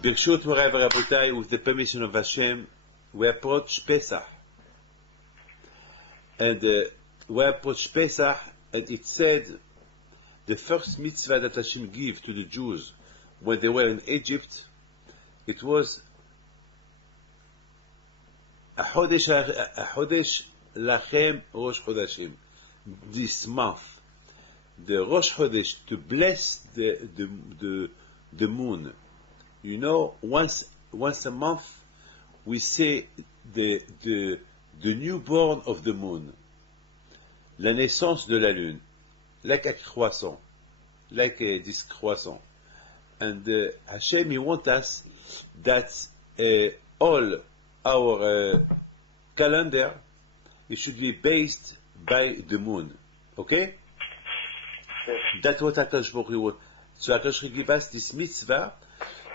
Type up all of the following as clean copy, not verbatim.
Birshut Moray V'Rabotai, with the permission of Hashem, we approach Pesach. And we approach Pesach, and it said, the first mitzvah that Hashem gave to the Jews when they were in Egypt, it was a Chodesh Lachem Rosh Chodashim. This month, the Rosh Chodesh, to bless the moon. You know, once a month, we say the newborn of the moon, la naissance de la lune, like a croissant, like this croissant. And Hashem, He wants us that all our calendar, it should be based by the moon. Okay? Yes. That's what HaKadosh Baruch Hu wants. So HaKadosh Baruch Hu give us this mitzvah.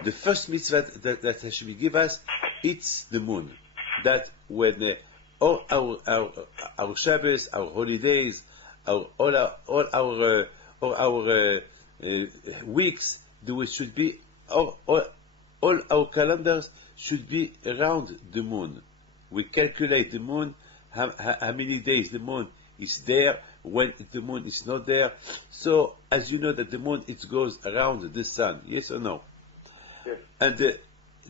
The first mitzvah that Hashem give us, it's the moon. That when all our Shabbos, our holidays, all our weeks, should be all our calendars should be around the moon. We calculate the moon, how many days the moon is there, when the moon is not there. So, as you know, that the moon, it goes around the sun. Yes or no? Yes. And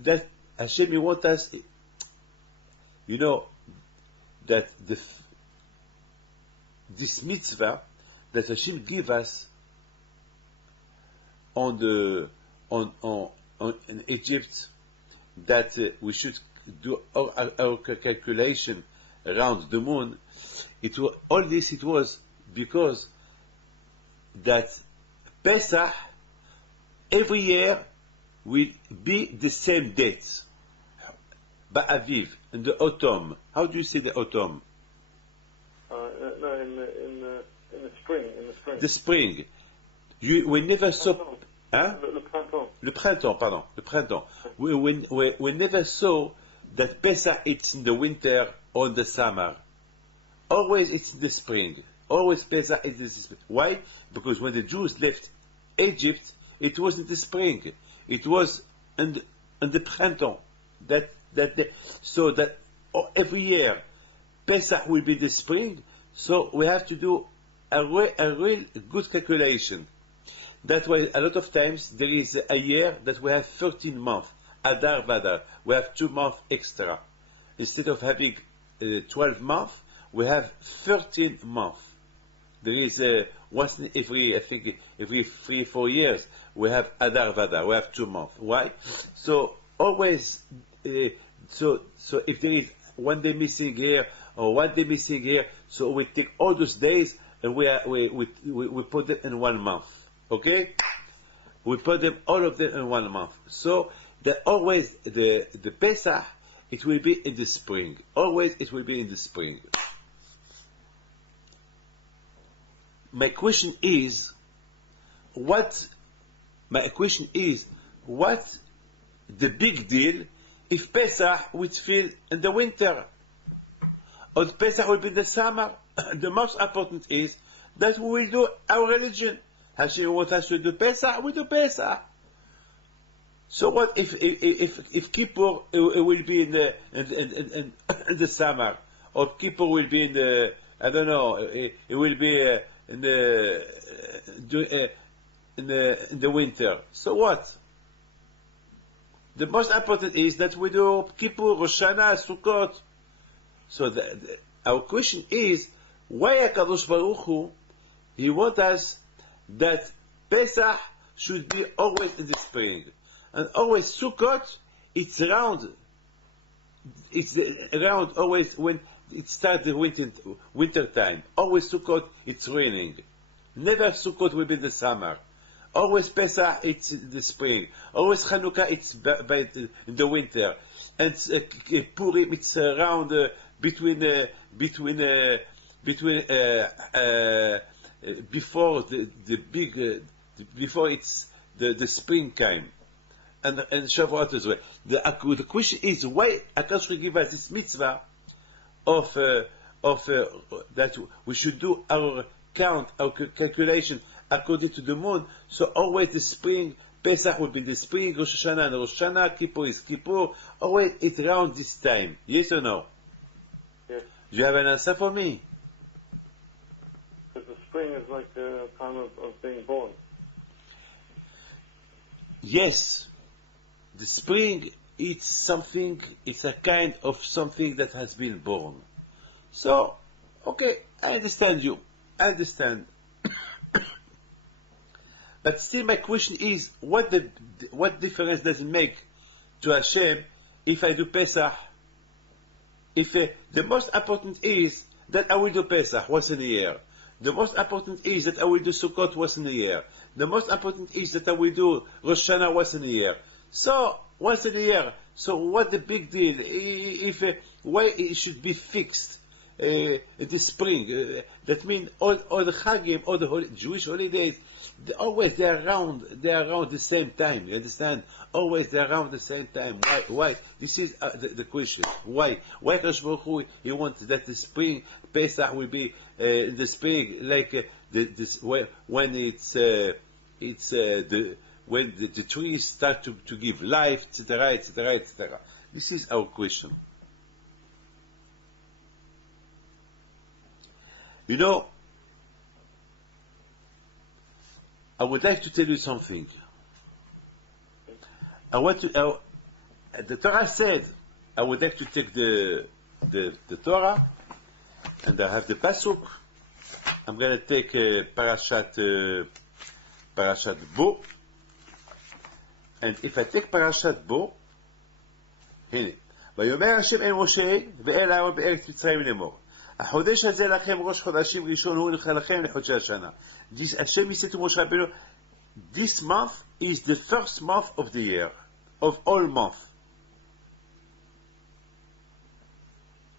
that Hashem, He wants us, you know, that this mitzvah that Hashem give us in Egypt, that we should do our calculation around the moon. All this it was because that Pesach every year will be the same date. Ba'aviv, in the autumn. How do you say the autumn? No, in the spring. In the spring. The spring. We never saw. Hein? Le printemps. Le printemps, pardon. Le printemps. We never saw that Pesach it's in the winter or in the summer. Always it's in the spring. Always Pesach is in the spring. Why? Because when the Jews left Egypt, it was in the spring. It was in the printemps. So that every year Pesach will be the spring. So we have to do a real good calculation. That way, a lot of times there is a year that we have 13 months. Adar Vadar. We have 2 months extra. Instead of having 12 months, we have 13 months. There is once every 3-4 years we have Adar Vadar. We have 2 months. Why? So always, so if there is 1 day missing here or 1 day missing here, so we take all those days and we put them in 1 month. Okay? We put them, all of them, in 1 month. So always the Pesach, it will be in the spring. Always it will be in the spring. My question is, what the big deal if Pesach would fall in the winter? Or Pesach will be in the summer? The most important is that we will do our religion. Hashem wants us to do Pesach, we do Pesach. So what if Kippur will be in the summer, or Kippur will be in the, I don't know, it will be in the winter? So what? The most important is that we do Kippur, Rosh Hashanah, Sukkot. So our question is, why HaKadosh Baruch Hu, He wants us that Pesach should be always in the spring, and always Sukkot it's around always when it starts the winter time. Always Sukkot it's raining. Never Sukkot will be in the summer. Always Pesach it's in the spring. Always Chanukah it's in the winter. And Purim it's around between before the big before it's the springtime, and Shavuot as well. The question is, why HaKadosh give us this mitzvah of that we should do our count, our calculation according to the moon. So always the spring Pesach will be in the spring, Rosh Hashanah and Rosh Hashanah, Kippur is Kippur. Always it's around this time. Yes or no? Yes. Do you have an answer for me? Because the spring is like a time of being born. Yes. The spring, it's something, it's a kind of something that has been born. So, okay, I understand you. I understand. But still my question is, what difference does it make to Hashem if I do Pesach? If the most important is that I will do Pesach once in a year. The most important is that I will do Sukkot once in a year. The most important is that I will do Rosh Hashanah once in a year. So, once in a year. So what the big deal? If why it should be fixed this spring? That means all the Chagim, all the Jewish holidays, they're around the same time. You understand? Always they're around the same time. Why? This is the question. Why? Why Kadosh Baruch Hu, he wants that the spring Pesach will be in the spring, like when when the trees start to give life, etc., etc., etc. This is our question. You know, I would like to tell you something. The Torah said, I would like to take the Torah, and I have the Pasuk. I'm going to take Parashat Bo. And if I take Parashat Bo, הנה, ויאמר השם אל משה ואל אהרון בארץ מצרים לאמור, החודש הזה לכם ראש חודשים ראשון הוא לכם לחודשי השנה. This Hashem said to Moshe Rabbeinu, this month is the first month of the year, of all months.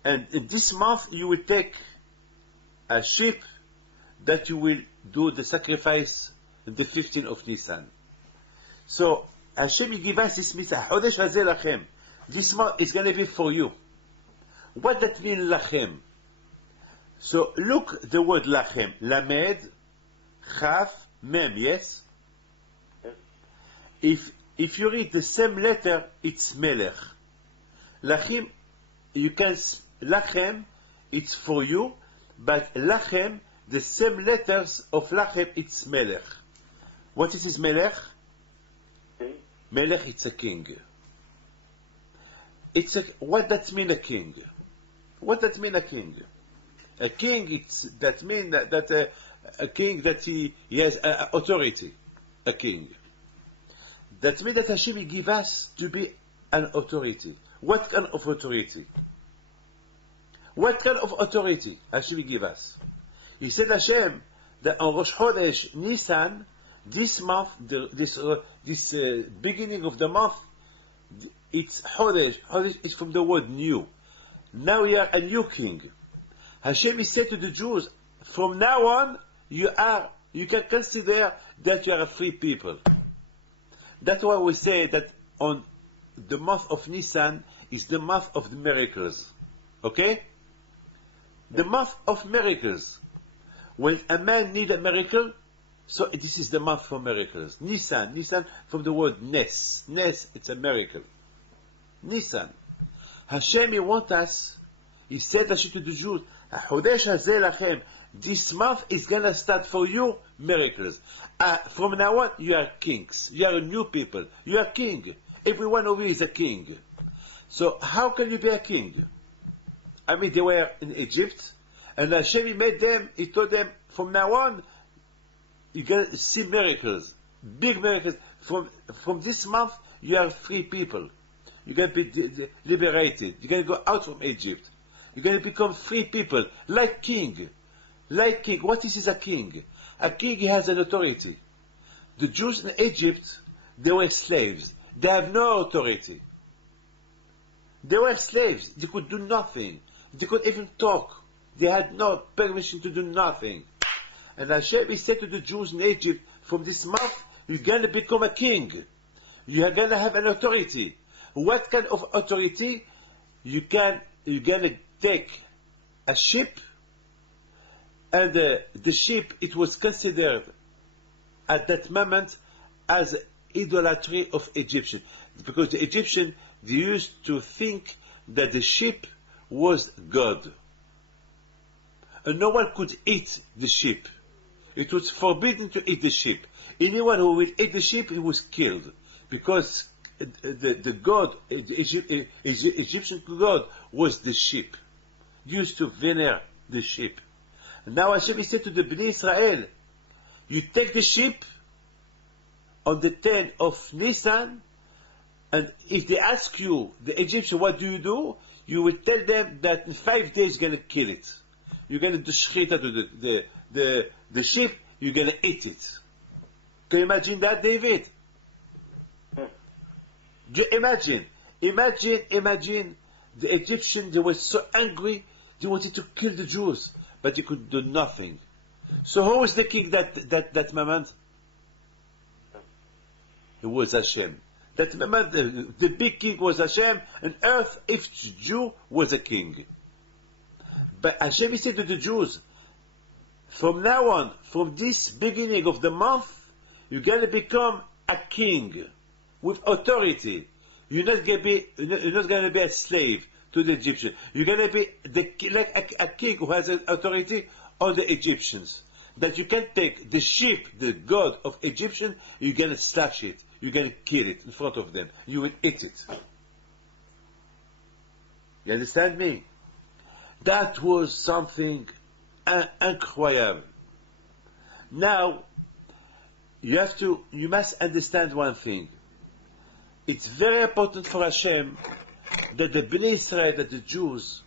And in this month you will take a sheep that you will do the sacrifice on the 15th of Nisan. So Hashem will give us this mitzvah, Chodesh hazeh lachem. This month is going to be for you. What that mean lachem? So look the word lachem. Lamed, chaf, mem, yes? If you read the same letter, it's melech. Lachem, lachem, it's for you, but lachem, the same letters of lachem, it's melech. What is his melech? Melech, it's a king. What that mean a king? What that mean a king? A king, that mean that a king that he has authority. A king. That means that Hashem will give us to be an authority. What kind of authority? What kind of authority Hashem will give us? He said Hashem that on Rosh Chodesh Nisan, this month, this beginning of the month, it's Chodesh. Chodesh is from the word new. Now we are a new king. Hashem is said to the Jews, from now on, you can consider that you are a free people. That's why we say that on the month of Nisan is the month of the miracles. Okay? The month of miracles. When a man needs a miracle, so this is the month for miracles. Nisan from the word Nes. Nes, it's a miracle. Nisan. Hashem, he wants us, he said to the Jews, "Chodesh hazeh lachem." This month is going to start for you miracles. From now on, you are kings. You are a new people. You are king. Everyone over here is a king. So how can you be a king? I mean, they were in Egypt, and Hashem made them, he told them, from now on, you're going to see miracles. Big miracles. From this month, you are free people. You're going to be liberated. You're going to go out from Egypt. You're going to become free people, like king. Like king. What is a king? A king has an authority. The Jews in Egypt, they were slaves. They have no authority. They were slaves. They could do nothing. They could even talk. They had no permission to do nothing. And Hashem said to the Jews in Egypt, from this month, you're going to become a king. You are going to have an authority. What kind of authority? You're going to take a sheep, and the sheep, it was considered at that moment as idolatry of Egyptian. Because the Egyptian, they used to think that the sheep was God. And no one could eat the sheep. It was forbidden to eat the sheep. Anyone who will eat the sheep, he was killed. Because the god, the Egyptian god, was the sheep. Used to venerate the sheep. Now Hashem said to the Bnei Israel, you take the sheep on the 10th of Nisan, and if they ask you, the Egyptian, what do? You will tell them that in 5 days you're going to kill it. You're going to do shechita to the sheep, you're going to eat it. Can you imagine that, David? Do you imagine? Imagine the Egyptians, they were so angry, they wanted to kill the Jews, but they could do nothing. So who was the king that moment? It was Hashem. That moment, the big king was Hashem, and earth, if Jew was a king. But Hashem said to the Jews, from now on, from this beginning of the month, you're going to become a king with authority. You're not going to be a slave to the Egyptians. You're going to be like a king who has an authority on the Egyptians. That you can take the sheep, the god of Egyptian, you're going to slash it. You're going to kill it in front of them. You will eat it. You understand me? That was something incredible. Now, you must understand one thing. It's very important for Hashem that the Bnei Israel, that the Jews,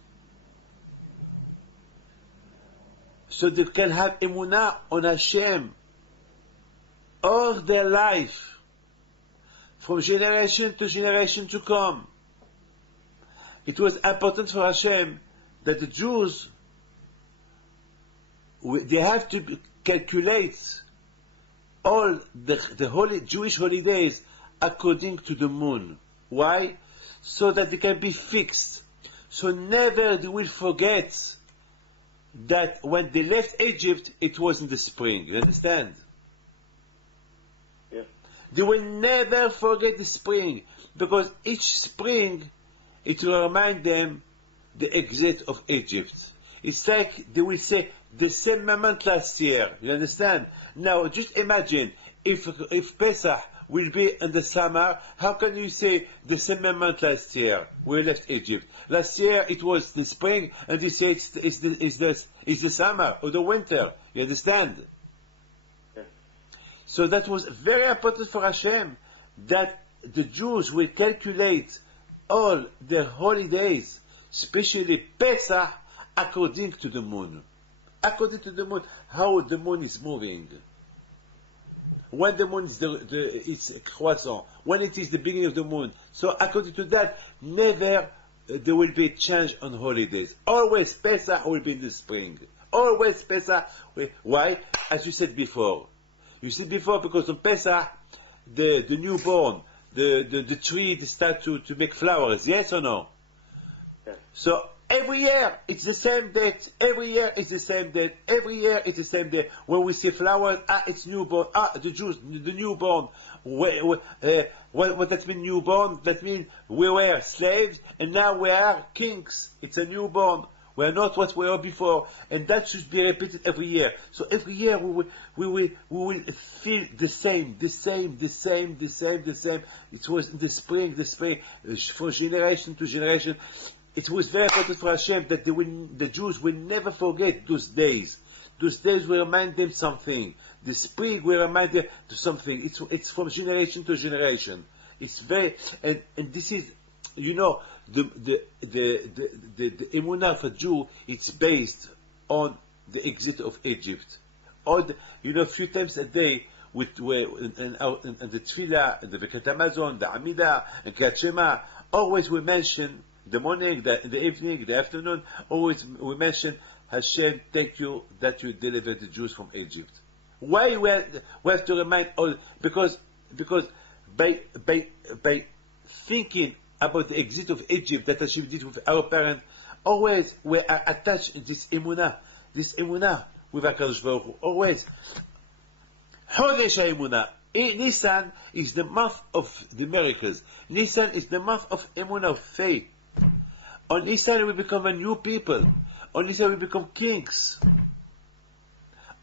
so they can have emunah on Hashem all their life, from generation to generation to come. It was important for Hashem that the Jews, they have to calculate all the holy Jewish holidays according to the moon. Why? So that they can be fixed. So never they will forget that when they left Egypt, it was in the spring. You understand? Yeah. They will never forget the spring, because each spring, it will remind them the exit of Egypt. It's like they will say the same moment last year. You understand? Now, just imagine if Pesach will be in the summer, how can you say the same moment last year we left Egypt? Last year it was the spring, and this year it's the summer or the winter. You understand? Yeah. So that was very important for Hashem, that the Jews will calculate all their holidays, especially Pesach, according to the moon. According to the moon, how the moon is moving. When the moon is it's croissant, when it is the beginning of the moon. So according to that, never there will be a change on holidays. Always Pesach will be in the spring. Always Pesach. Why? As you said before. You said before because on Pesach, the newborn, the tree start to make flowers. Yes or no? Yeah. So every year it's the same date. Every year it's the same date. Every year it's the same day. When we see flowers, it's newborn. The Jews, the newborn. What that mean newborn? That means we were slaves and now we are kings. It's a newborn. We are not what we were before, and that should be repeated every year. So every year we will feel the same. It was in the spring, from generation to generation. It was very important for Hashem that the Jews will never forget those days. Those days will remind them something. The spring will remind them to something. It's from generation to generation. It's very and this is, you know, the emunah of a Jew. It's based on the exit of Egypt. A few times a day in the Tefillah, the Birkat Hamazon, the Amidah, and Kriyat Shema, always we mention the morning, the evening, the afternoon. Always we mention Hashem, thank you that you delivered the Jews from Egypt. Why we have to remind all? Because by thinking about the exit of Egypt that Hashem did with our parents, always we are attached in this emunah with HaKadosh Baruch Hu. Always. Chodesh HaEmunah, Nisan is the month of the miracles. Nisan is the month of emunah, of faith. On Nisan we become a new people. On Nisan we become kings.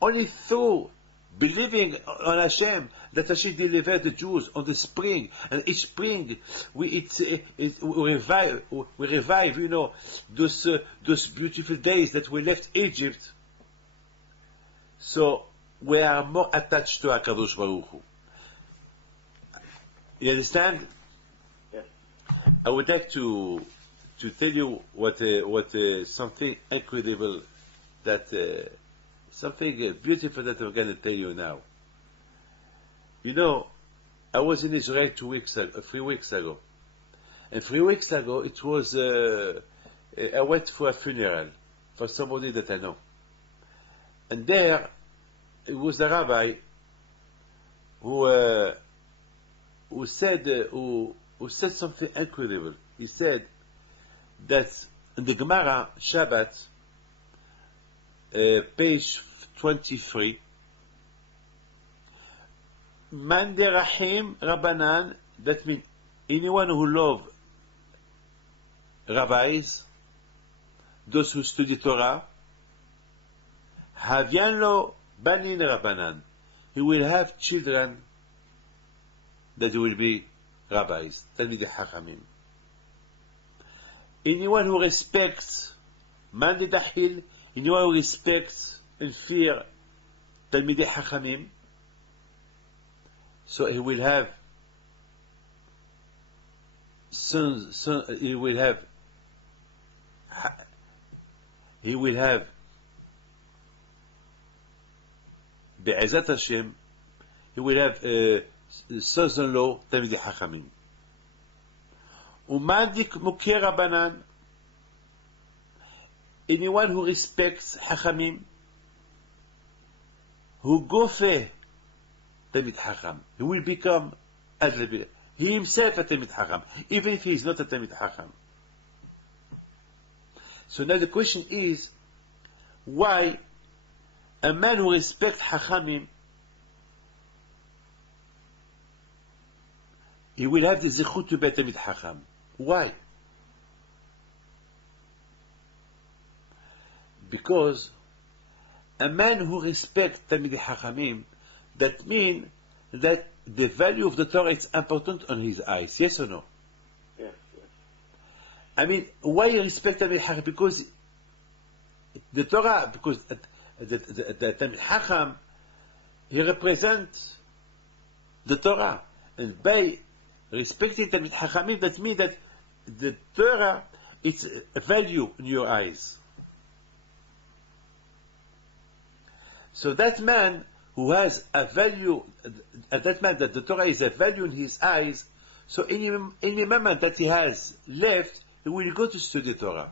Only through believing on Hashem that Hashem delivered the Jews on the spring, and each spring we revive, those beautiful days that we left Egypt. So we are more attached to HaKadosh Baruch Hu. You understand? Yes. I would like to tell you what something incredible, that something beautiful that I'm going to tell you now. You know, I was in Israel 3 weeks ago, and 3 weeks ago it was I went for a funeral for somebody that I know, and there it was a rabbi who said something incredible. He said that in the Gemara Shabbat, page 23, Man derachim Rabbanan, that means anyone who loves rabbis, those who study Torah, Havyan lo banin Rabbanan, he will have children that will be rabbis, Talmidei Chachamim. Anyone who respects Man Dahil, anyone who respects and fear Talmidei Chachamim, so he will have sons, he will have Be'ezat Hashem, he will have sons-in-law Talmidei Chachamim. Umadik Mukir Rabbanan, anyone who respects Chachamim, who gofe Talmid Chacham, he will become Adlebi. He himself a Talmid Chacham, even if he is not a Talmid Chacham. So now the question is, why a man who respects Chachamim, he will have the zechut to be a Talmid Chacham? Why? Because a man who respects Talmidei Chachamim, that means that the value of the Torah is important on his eyes. Yes or no? Yes, yes. I mean, why you respect Talmidei Chacham? Because the Torah, because the Talmidei Chacham, he represents the Torah, and by respecting Talmidei Chachamim, that means that the Torah is a value in your eyes. So that man who has a value, that man that the Torah is a value in his eyes, so any moment that he has left, he will go to study Torah.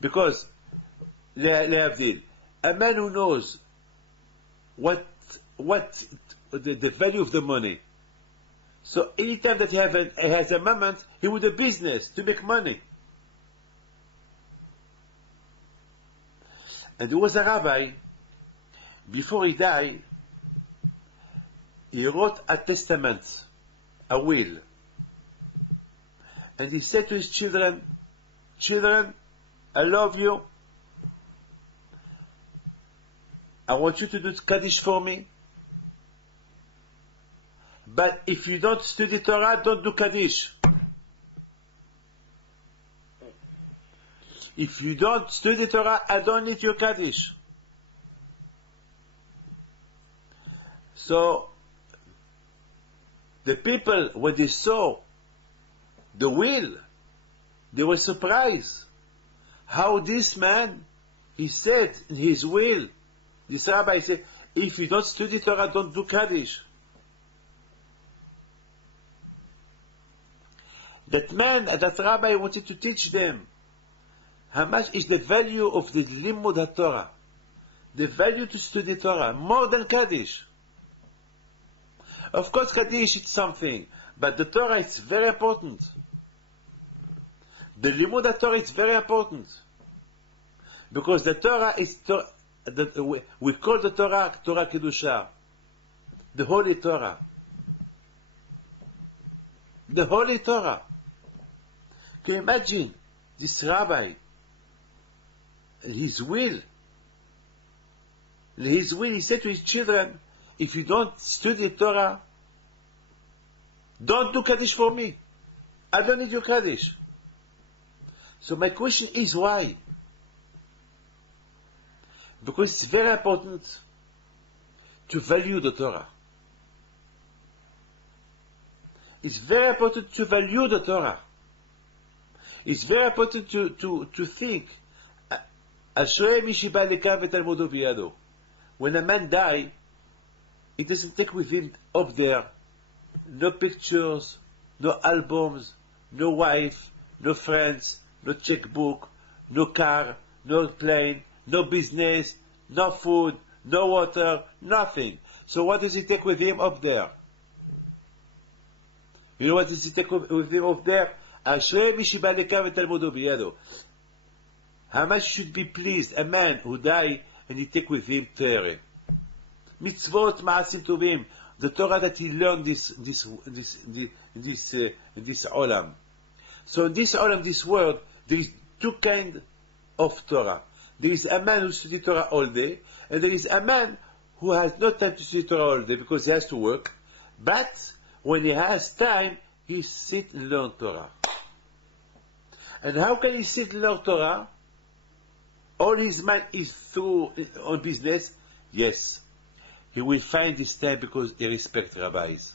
Because, lehavdil, a man who knows what the value of the money, so anytime that he has a moment, he would do business to make money. And there was a rabbi, before he died, he wrote a testament, a will. And he said to his children, "Children, I love you. I want you to do Kaddish for me. But if you don't study Torah, don't do Kaddish. If you don't study Torah, I don't need your Kaddish." So, the people, when they saw the will, they were surprised. How this man, he said in his will, this rabbi said, if you don't study Torah, don't do Kaddish. That man, that rabbi wanted to teach them how much is the value of the limud HaTorah, the value to study Torah, more than Kaddish. Of course, Kaddish is something, but the Torah is very important. The limud HaTorah is very important. Because the Torah is, we call the Torah, Torah Kedusha. The Holy Torah. The Holy Torah. Can you imagine this rabbi, his will, he said to his children, if you don't study Torah, don't do Kaddish for me. I don't need your Kaddish. So my question is why? Because it's very important to value the Torah. It's very important to value the Torah. It's very important to think. When a man dies, he doesn't take with him up there no pictures, no albums, no wife, no friends, no checkbook, no car, no plane, no business, no food, no water, nothing. So what does he take with him up there? You know what does he take with him up there? How much should be pleased a man who died and he take with him Torah? Mitzvot, ma'asim tovim, the Torah that he learned this olam. So in this olam, this world, there is two kinds of Torah. There is a man who studies Torah all day, and there is a man who has no time to study Torah all day because he has to work. But when he has time, he sit and learn Torah. And how can he sit and learn Torah? All his mind is through on business. Yes, he will find this time because he respects rabbis.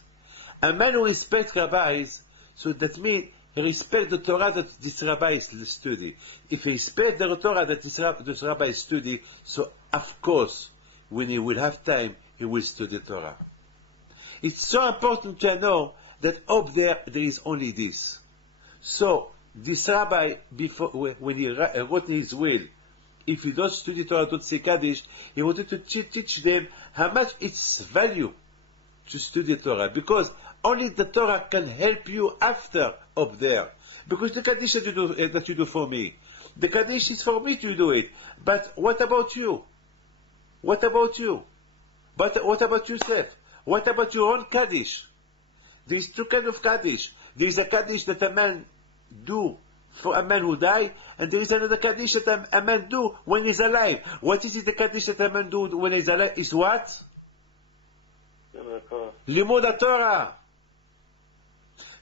A man who respects rabbis, so that means he respects the Torah that this rabbi study. If he respects the Torah that this rabbi study, so of course, when he will have time, he will study Torah. It's so important to know that up there is only this. So this rabbi, before when he wrote his will, if you don't study Torah, don't say Kaddish, he wanted to teach them how much it's value to study Torah, because only the Torah can help you after up there. Because the Kaddish that you do for me, the Kaddish is for me to do it. But what about you? What about you? But what about yourself? What about your own Kaddish? There is two kinds of Kaddish. There is a Kaddish that a man do for a man who died, and there is another Kaddish that a man do when he's alive. What is it, the Kaddish that a man do when he's alive? Is what? Limud Torah.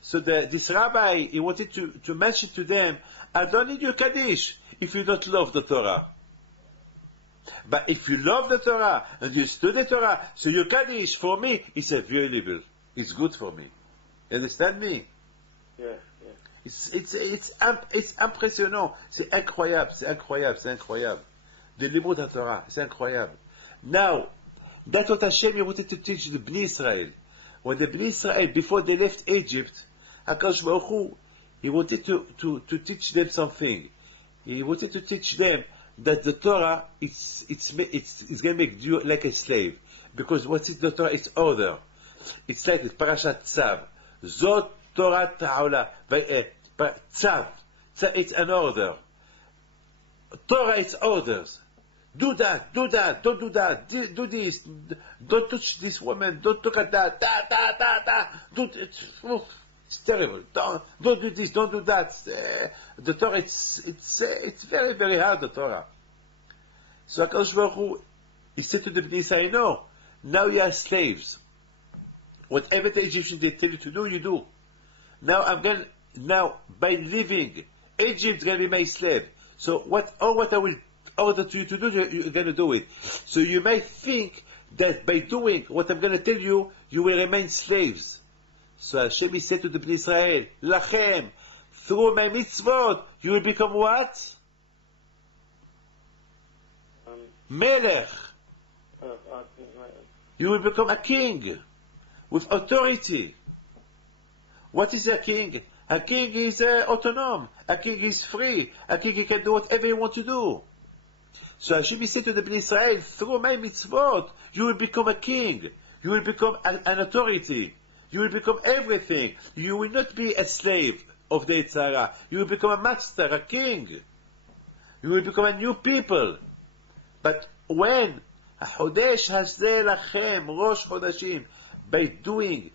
So this rabbi, he wanted to mention to them, I don't need your Kaddish if you don't love the Torah. But if you love the Torah and you study Torah, so your Kaddish for me is available. It's good for me. You understand me? Yes. C'est impressionnant. C'est incroyable. The Limud Torah, c'est incroyable. Now, that's what Hashem wanted to teach the Bnei Israel. When the Bnei Israel, before they left Egypt, HaKadosh Baruch Hu, he wanted to teach them something. He wanted to teach them that the Torah it's going to make you like a slave. Because what's it, the Torah? It's order. It's like the Parashat Tzav. Zot Torah Ta'ala. Tzav. It's an order. Torah is orders. Do that, don't do that, do this, don't touch this woman, don't look at that, it's terrible. Don't do this, don't do that. The Torah, it's very, very hard, the Torah. So HaKadosh Baruch Hu, he said to the Bnei Israel, no, now you are slaves. Whatever the Egyptians they tell you to do, you do. Now by leaving Egypt, going to be my slave. So what I will order to you to do, you're going to do it. So you might think that by doing what I'm going to tell you, you will remain slaves. So Hashem said to the Bnei Israel, Lachem, through my mitzvot, you will become what? Melech. You will become a king with authority. What is a king? A king is autonomous. A king is free. A king can do whatever he wants to do. So Hashem said to the Bnei Israel, through my mitzvot, you will become a king. You will become an authority. You will become everything. You will not be a slave of the Yetzer Hara. You will become a master, a king. You will become a new people. But when Chodesh Hazeh Lachem, Rosh Chodashim, by doing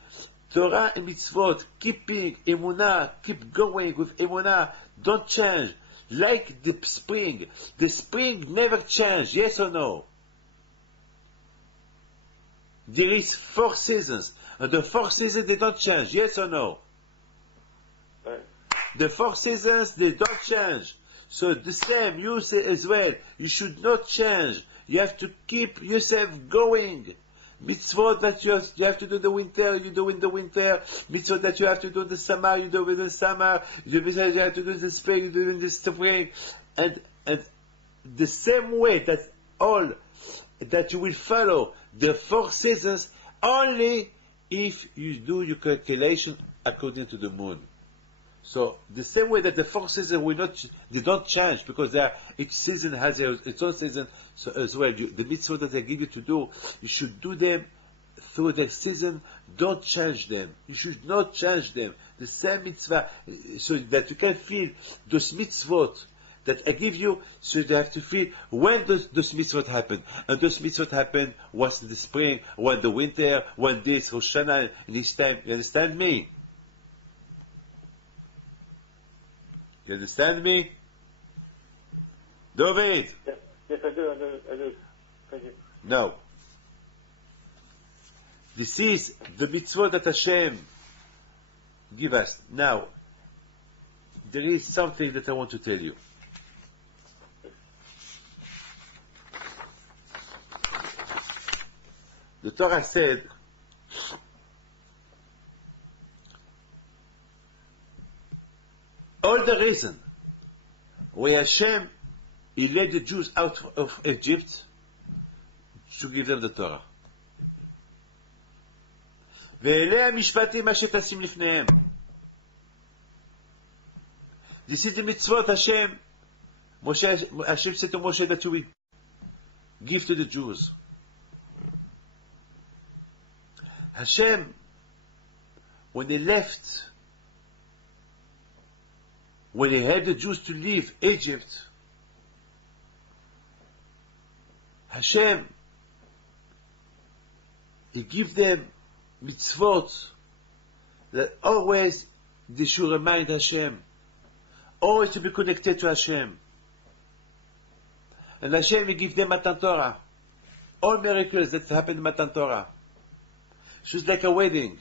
Torah and mitzvot, keeping emunah, keep going with emunah, don't change. Like the spring never changes, yes or no? There is 4 seasons, and the 4 seasons they don't change, yes or no? Right. The 4 seasons they don't change. So the same, you say as well, you should not change. You have to keep yourself going. Mitzvot that you have to do in the winter, you do in the winter. Mitzvot that you have to do in the summer, you do in the summer. The mitzvot you have to do in the spring, you do in the spring. And the same way that all that you will follow the 4 seasons only if you do your calculation according to the moon. So the same way that the 4 seasons they don't change because each season has its own season. So as well, the mitzvot that I give you to do, you should do them through the season. Don't change them. You should not change them. The same mitzvah, so that you can feel those mitzvot that I give you. So you have to feel when those mitzvot happen, and those mitzvot happen once in the spring, once in the winter, one this Rosh Hashanah, in this time. You understand me? You understand me? David? Yes, I do. Thank you. Now, this is the mitzvah that Hashem give us. Now, there is something that I want to tell you. The Torah said, all the reason why Hashem He led the Jews out of Egypt to give them the Torah. ואלה המשפטים אשר תשים לפניהם. This is the mitzvot Hashem said to Moshe that he will give to the Jews. Hashem, when he left, when he had the Jews to leave Egypt, Hashem, He gave them mitzvot that always they should remind Hashem, always to be connected to Hashem. And Hashem, He gave them Matan Torah. All miracles that happened in Matan Torah. So it's like a wedding.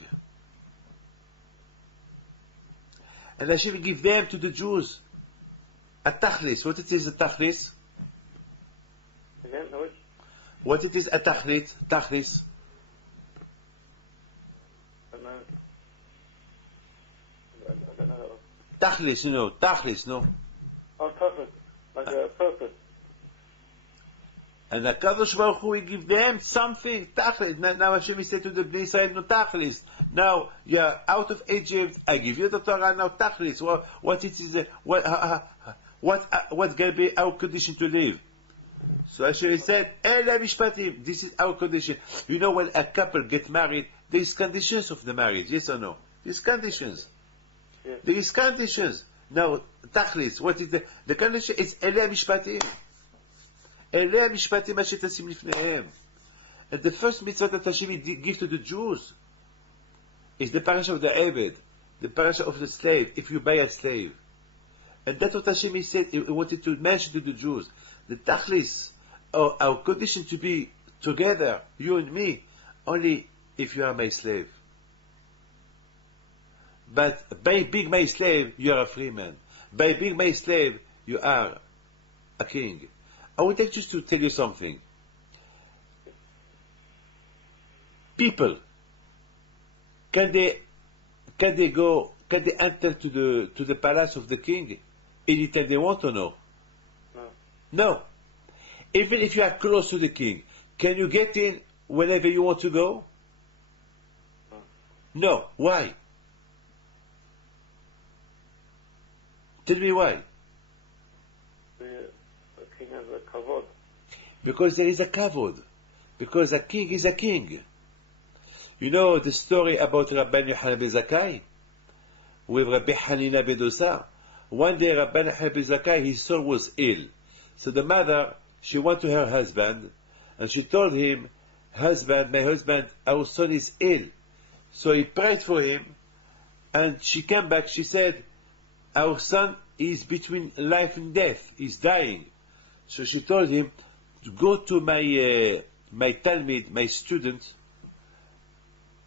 And Hashem gave them to the Jews a tachlis. What it is a tachlis? Again, no, What it is a tachlis? Tachlis. I don't know. Tachlis, tachlis, no? Oh, purpose. Like a purpose. And the Kadosh Baruch Hu, He give them something, tachlis. Now Hashem He said to the Bnei Israel, no tachlis. Now you're out of Egypt, I give you the Torah, now tachlis. What it is, what's going to be our condition to live? So Hashem said, Ela mishpatim, this is our condition. You know, when a couple get married, there is conditions of the marriage, yes or no? There's conditions. Yes. There is conditions. Now, tachlis, what is the condition? It's Ela mishpatim. Ela mishpatim asher tasim lifnehem. And the first mitzvah that Hashem gives to the Jews is the parasha of the Eved, the parasha of the slave, if you buy a slave. And that's what Hashem said, He wanted to mention to the Jews. The tachlis, our condition to be together, you and me, only if you are my slave. But by being my slave, you are a free man. By being my slave, you are a king. I would like just to tell you something. People, can they enter to the palace of the king anytime they want or no? No. Even if you are close to the king, can you get in whenever you want to go? No. Why? Tell me why. The king has a kavod. Because there is a kavod. Because a king is a king. You know the story about Rabban Yochanan ben Zakkai with Rabbi Hanina ben Dosa? One day Rabban Yochanan ben Zakkai, his son was ill. So the mother, she went to her husband and she told him, husband, my husband, our son is ill. So he prayed for him, and she came back. She said, our son is between life and death. He's dying. So she told him to go to my Talmud, my student,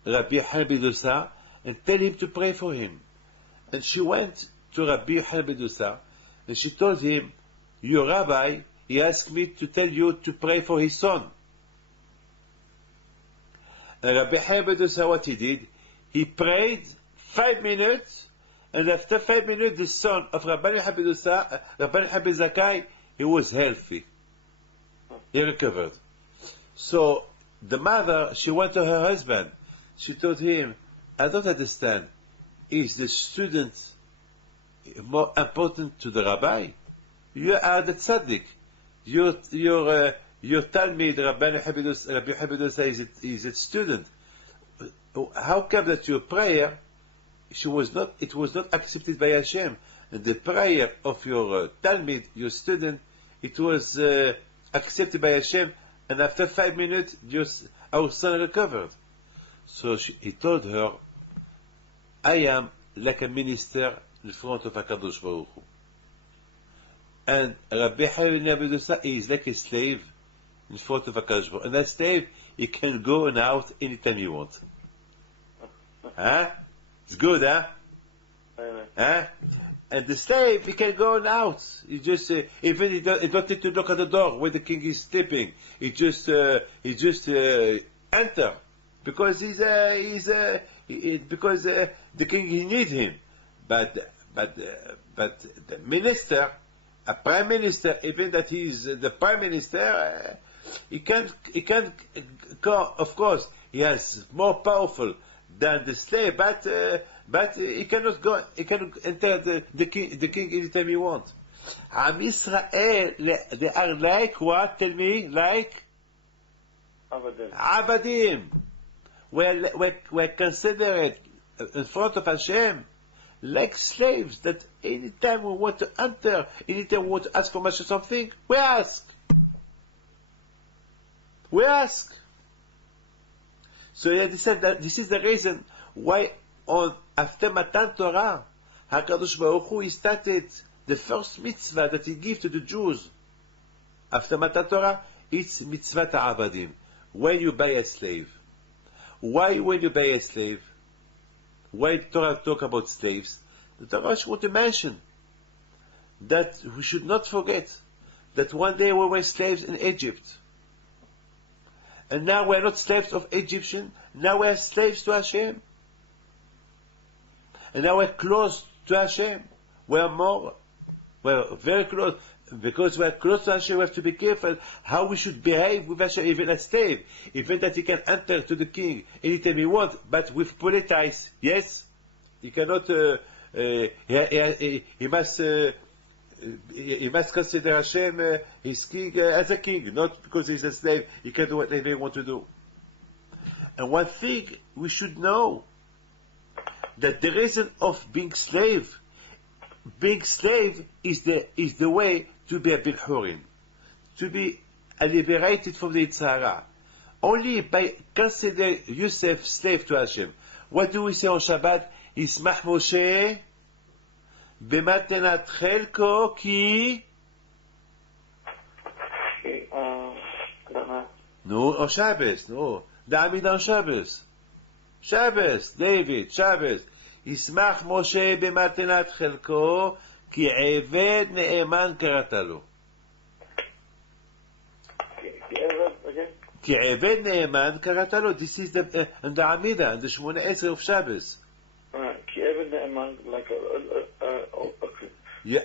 Rabbi Yochanan ben Dosa, and tell him to pray for him. And she went to Rabbi Yochanan ben Dosa, and she told him, your rabbi, he asked me to tell you to pray for his son. And Rabbi Yochanan ben Dosa, what he did, he prayed 5 minutes, and after 5 minutes, the son of Rabbi Yochanan ben Dosa, Rabbi Yochanan ben Zakkai, he was healthy. He recovered. So the mother, she went to her husband. She told him, I don't understand. Is the student more important to the rabbi? You are the tzaddik. Your Talmud, Rabbi Yochanan ben Dosa is a student. How come that your prayer, it was not accepted by Hashem? And the prayer of your Talmud, your student, it was accepted by Hashem, and after 5 minutes, our son recovered. So he told her, I am like a minister in front of HaKadosh Baruch Hu. And Rabbi Yochanan ben Dosa is like a slave in front of HaKadosh Baruch Hu. And that slave, he can go and out anytime he wants. Huh? It's good, huh? Huh? And the slave, he can go and out. He just, even he don't need to knock at the door where the king is sleeping. He just enter. Because because the king, he needs him. But the minister, a prime minister, even that he is the prime minister, he can't go. Of course, he has more powerful than the slave, but he cannot go. He cannot enter the king anytime he wants. Am Israel, they are like what? Tell me, like Abadim. We're considered in front of Hashem like slaves, that anytime we want to enter, anytime we want to ask for much something, we ask. We ask. So yeah, they said that this is the reason why after Matan Torah, HaKadosh Baruch Hu, he started the first mitzvah that he gave to the Jews. After Matan Torah, it's mitzvah ta'avadim. When you buy a slave. Why when you buy a slave? Why Torah talk about slaves? The Torah want to mention that we should not forget that one day we were slaves in Egypt. And now we're not slaves of Egyptian, now we're slaves to Hashem. And now we're close to Hashem. We're very close. Because we're close to Hashem, we have to be careful how we should behave with Hashem, even a slave. Even that he can enter to the king anytime he wants, but with politeness. Yes? He cannot, he must consider Hashem his king as a king, not because he's a slave, he can do whatever he wants to do. And one thing we should know, that the reason of being slave is the way to be a Bilhurim, to be liberated from the Yitzhara. Only by considering yourself slave to Hashem. What do we say on Shabbat? Yismach Moshe b'matenat chelko ki... No, on Shabbos, no. The Amid on Shabbos. Shabbos, David, Shabbos. ישמח משה במתנת חלקו, כי עבד נאמן קראת לו. כי עבד נאמן קראת לו. This is the עמידה, in the 18 of Shabbos. כי עבד נאמן, like you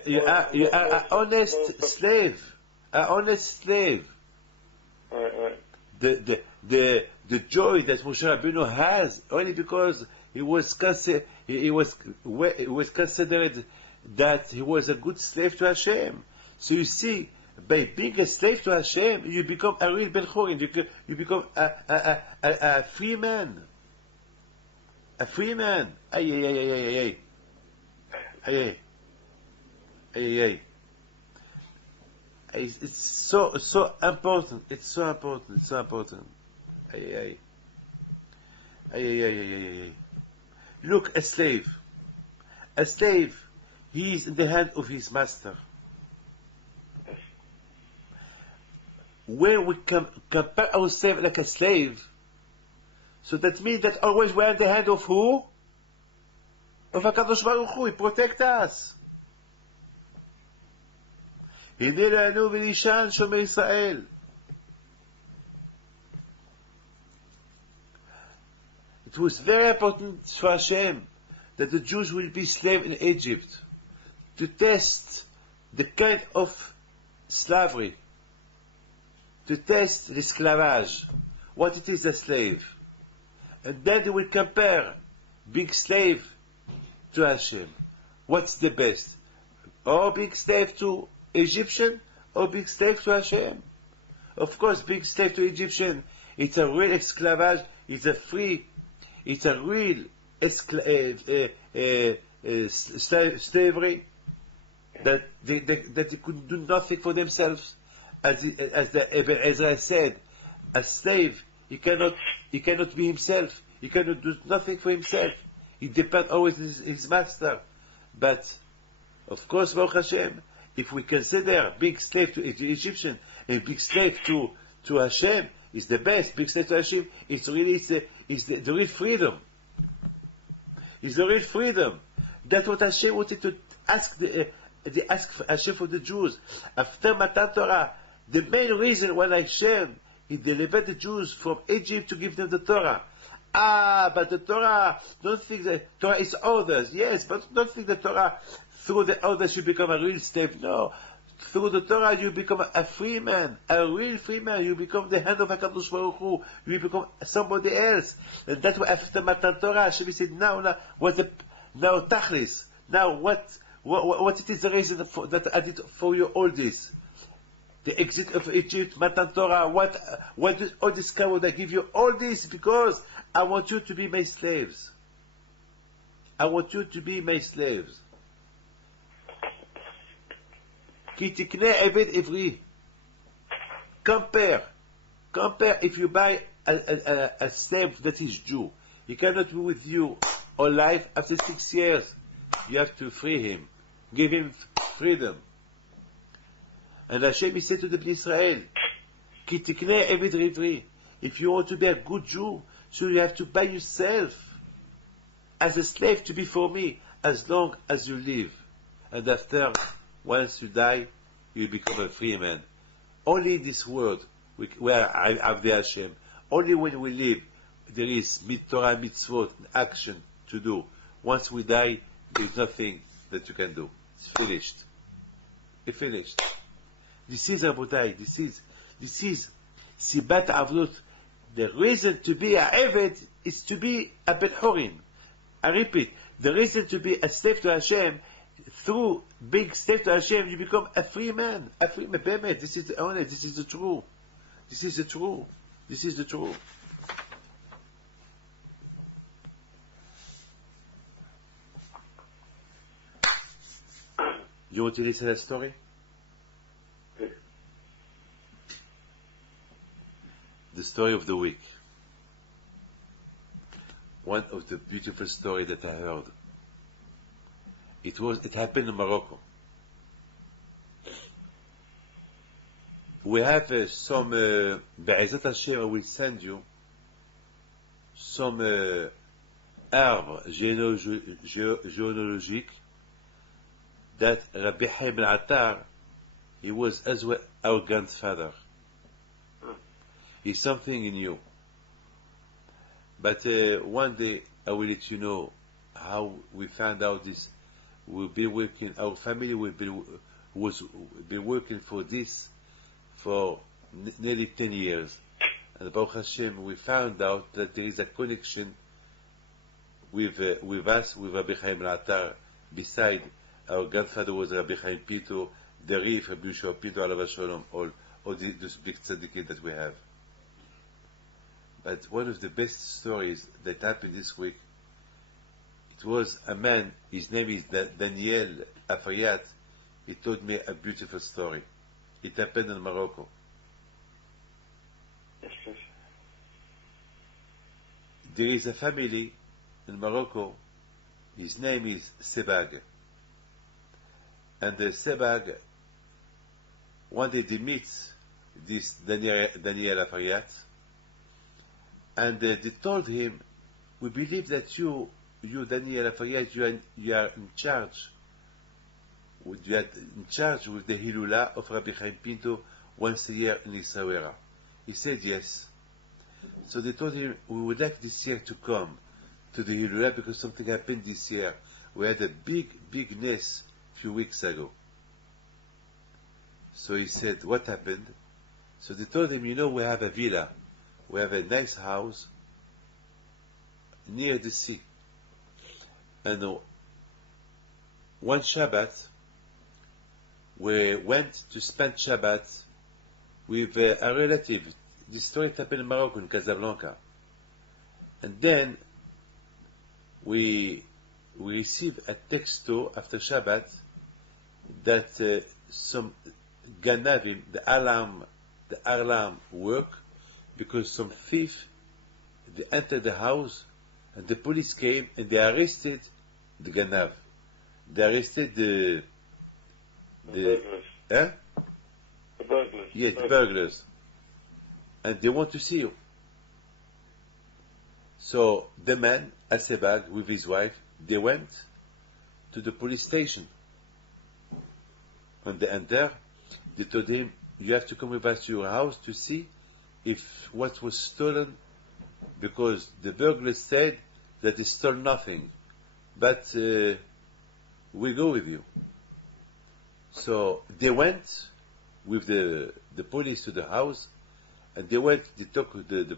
are an honest slave. An honest slave. Right. The joy that Moshe Rabbeinu has, only because he was considered that he was a good slave to Hashem. So you see, by being a slave to Hashem, you become a real Bilhurim. You become a free man. A free man. Ay. It's so important. It's so important. Ay, ay, ay, ay, ay, ay. Look, a slave. A slave, he is in the hand of his master. Yes. When we compare ourselves like a slave, so that means that always we are in the hand of who? Of HaKadosh Baruch Hu. He protect us. הנה לנו ולישן שומר ישראל. It was very important for Hashem that the Jews will be slaves in Egypt to test the kind of slavery, to test l'esclavage, what it is a slave. And then they will compare big slave to Hashem. What's the best? Or big slave to Egyptian or big slave to Hashem? Of course, big slave to Egyptian, it's a real esclavage, it's a real slavery that they could do nothing for themselves. As I said, a slave, he cannot be himself. He cannot do nothing for himself. He depends always on his master. But of course, Baruch Hashem, if we consider big slave to the Egyptian and big slave to Hashem is the best, big slave to Hashem, it's the real freedom. It's the real freedom. That's what Hashem wanted to ask ask Hashem for the Jews. After Matan Torah, the main reason why Hashem he delivered the Jews from Egypt to give them the Torah. But the Torah, don't think that Torah is others. Yes, but don't think the Torah, through the others you become a real slave. No. Through the Torah you become a free man, a real free man. You become the hand of HaKadosh Baruch Hu. You become somebody else. And that's why after Matan Torah, Hashem said, now Tachlis. Now what it is the reason that I did for you all this? The exit of Egypt, Matan Torah, what all this cover I give you all this because I want you to be my slaves. I want you to be my slaves. כי תקנה עבד עברי. Compare if you buy a slave that is Jew. He cannot be with you all life. After 6 years, you have to free him. Give him freedom. And Hashem said to the Bnei Israel, כי תקנה עבד עברי. If you want to be a good Jew, so you have to buy yourself as a slave to be for me as long as you live. And after, once you die, you become a free man. Only in this world, where Avdei Hashem, only when we live, there is Torah mitzvot, action to do. Once we die, there is nothing that you can do. It's finished. It's finished. This is Rabotai. This is Sibat Avdut. The reason to be a Eved is to be a Ben Horim. I repeat, the reason to be a slave to Hashem, through being slave to Hashem, you become a free man. A free man. Bemet, this is the honest. This is the true. This is the true. This is the true. You want to listen to that story? The story of the week. One of the beautiful stories that I heard. It happened in Morocco. We have some Be'ezat Hashem, I will send you some arbres généalogiques that Rabbi Chaim ben Attar, he was as well our grandfather. He's something in you. But one day I will let you know how we found out this. We'll be working, our family will be working for this for nearly 10 years. And Baruch Hashem, we found out that there is a connection with us, with Rabbi Chaim ben Attar. Beside our grandfather was Rabbi Chaim Pito, the Rif, Rabbi Yeshua Pito, Alav Shalom, all these big tzaddikim that we have. But one of the best stories that happened this week, it was a man, his name is Daniel Afayat. He told me a beautiful story. It happened in Morocco. Yes, yes. There is a family in Morocco, his name is Sebag. And the Sebag, one day they meet this Daniel Afariat, and they told him, we believe that you Daniel Afariat, you are in charge. You are in charge with the Hilula of Rabbi Chaim Pinto once a year in Essaouira. He said yes. So they told him, we would like this year to come to the Hilula because something happened this year. We had a big nest a few weeks ago. So he said, what happened? So they told him, we have a villa. We have a nice house near the sea. And one Shabbat, we went to spend Shabbat with a relative. This story happened in Morocco, in Casablanca. And then we received a texto after Shabbat that some ganavim, the alarm work, because some thief, they entered the house and the police came and they arrested the ganav. They arrested the burglars. Eh? The burglars. Yes, the burglars. And they want to see you. So the man, Al-Sebag, with his wife, they went to the police station. When they enter, they told him, you have to come with us to your house to see if what was stolen, because the burglars said that they stole nothing, but we go with you. So they went with the police to the house, and the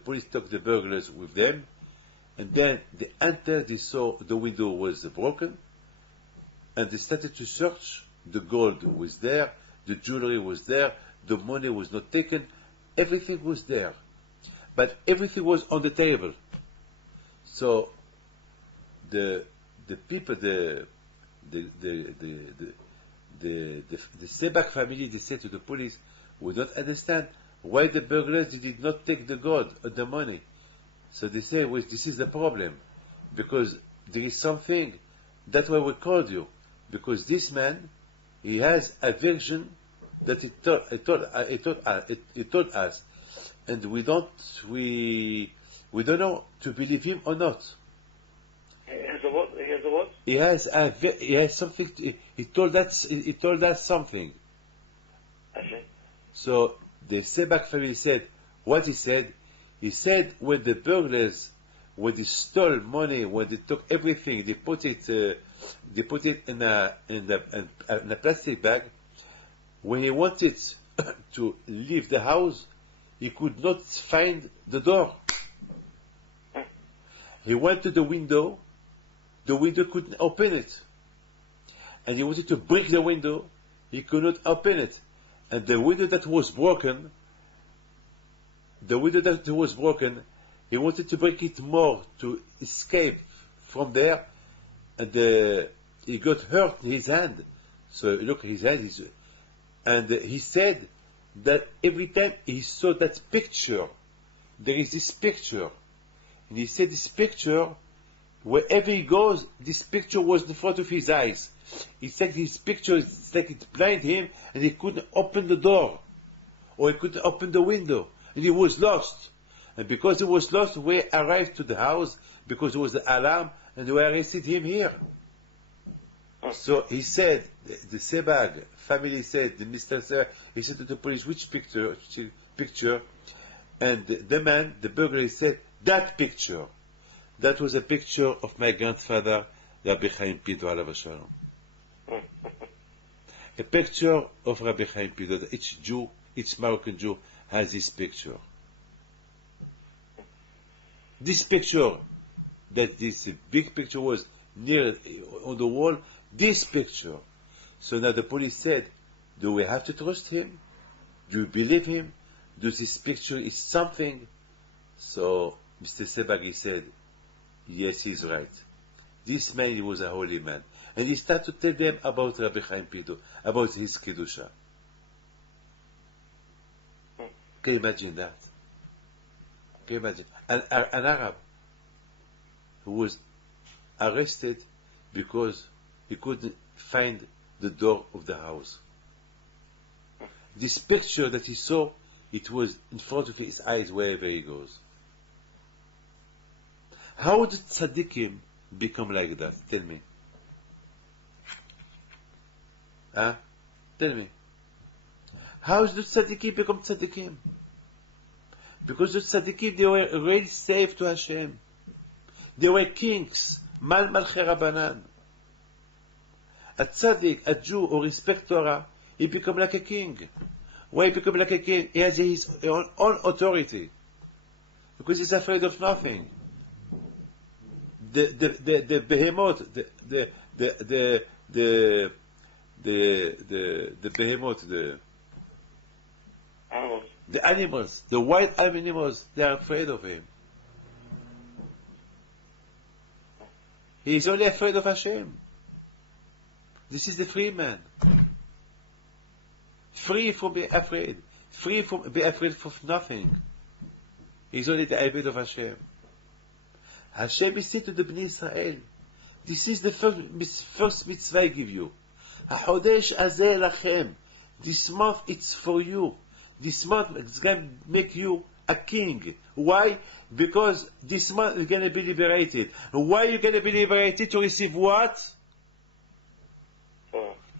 police took the burglars with them, and then they entered, they saw the window was broken, and they started to search. The gold was there, the jewelry was there, the money was not taken, everything was there. But everything was on the table. So the people, the Sebag family, they said to the police, we don't understand why the burglars did not take the gold or the money. So they say, well, this is the problem, because there is something, that's why we called you, because this man, he has a vision that he told us, and we don't know to believe him or not. He has a what? He has a what? He has something. He told us something. Okay. So the Sebag family said what he said. He said when the burglars, when they stole money, when they took everything, they put it in a plastic bag. When he wanted to leave the house, he could not find the door. He went to the window couldn't open it. And he wanted to break the window, he could not open it. And the window that was broken, he wanted to break it more to escape from there, and he got hurt in his hand. So look, his hand is, and he said that every time he saw that picture, there is this picture, and he said this picture, wherever he goes, this picture was in front of his eyes. He said his picture, it's like it blinded him, and he couldn't open the door, or he couldn't open the window, and he was lost. And because he was lost, we arrived to the house, because there was the alarm, and we arrested him here. So he said, the Sebag family said, the Mr. Sebag, he said to the police, which picture? And the man, the burglar, said, that picture. That was a picture of my grandfather, Rabbi Chaim Pinto, alav shalom. A picture of Rabbi Chaim Pinto. Each Jew, each Moroccan Jew has this picture. This picture, that this big picture was near on the wall, this picture. So now the police said, do we have to trust him? Do you believe him? Does this picture is something? So Mr. Sebagi said, yes, he's right. This man, he was a holy man. And he started to tell them about Rabbi Chaim Pinto, about his Kedusha. Can you imagine that? Can you imagine? An Arab, who was arrested because he couldn't find the door of the house. This picture that he saw, it was in front of his eyes wherever he goes. How did tzaddikim become like that? Tell me. Huh? Tell me. How did tzaddikim become tzaddikim? Because the tzaddikim, they were really safe to Hashem. They were kings. Mal Malchei Rabbanan. A tzaddik, a Jew who respects Torah, he become like a king. Why he become like a king? He has his own authority. Because he's afraid of nothing. The behemoth, the behemoth, the animals, the wild animals, they are afraid of him. He is only afraid of Hashem. This is the free man. Free from being afraid. Free from being afraid of nothing. He is only the Abed of Hashem. Hashem is said to the Bnei Israel, this is the first mitzvah I give you. HaChodesh Hazeh Lachem. This month it's for you. This month is going to make you a king. Why? Because this month you're going to be liberated. Why are you going to be liberated? To receive what?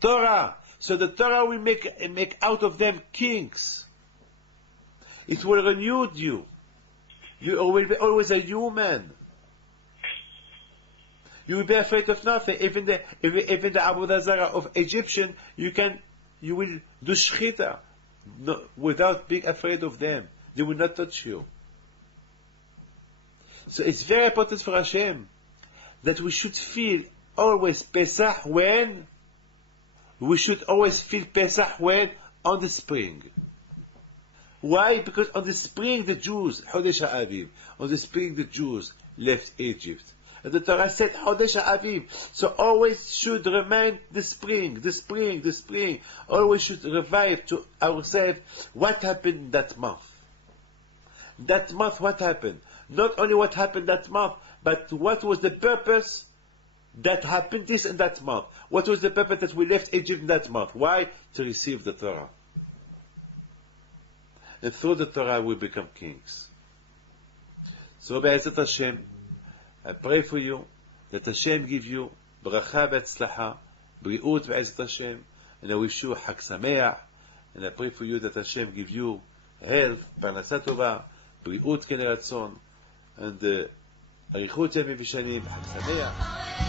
Torah. So the Torah will make out of them kings. It will renew you. You will be always a human. You will be afraid of nothing. Even the Avodah Zarah of Egyptian, you will do shchita without being afraid of them. They will not touch you. So it's very important for Hashem that we should feel always Pesach when? We should always feel Pesach when? On the spring. Why? Because on the spring the Jews, Chodesh HaAviv, on the spring the Jews left Egypt. And the Torah said Chodesh HaAviv. So always should remind the spring, the spring, the spring. Always should revive to ourselves what happened that month. That month what happened? Not only what happened that month, but what was the purpose that happened this and that month. What was the purpose that we left Egypt in that month? Why? To receive the Torah. And through the Torah we become kings. So Be'ezat Hashem, I pray for you that Hashem give you bracha be'atzlacha, bri'ut be'ezat Hashem, and I wish you Chag Sameach, and I pray for you that Hashem give you health, parnasa tova, bri'ut k'nei ratzon, and arichut yamim v'shanim, Chag Sameach.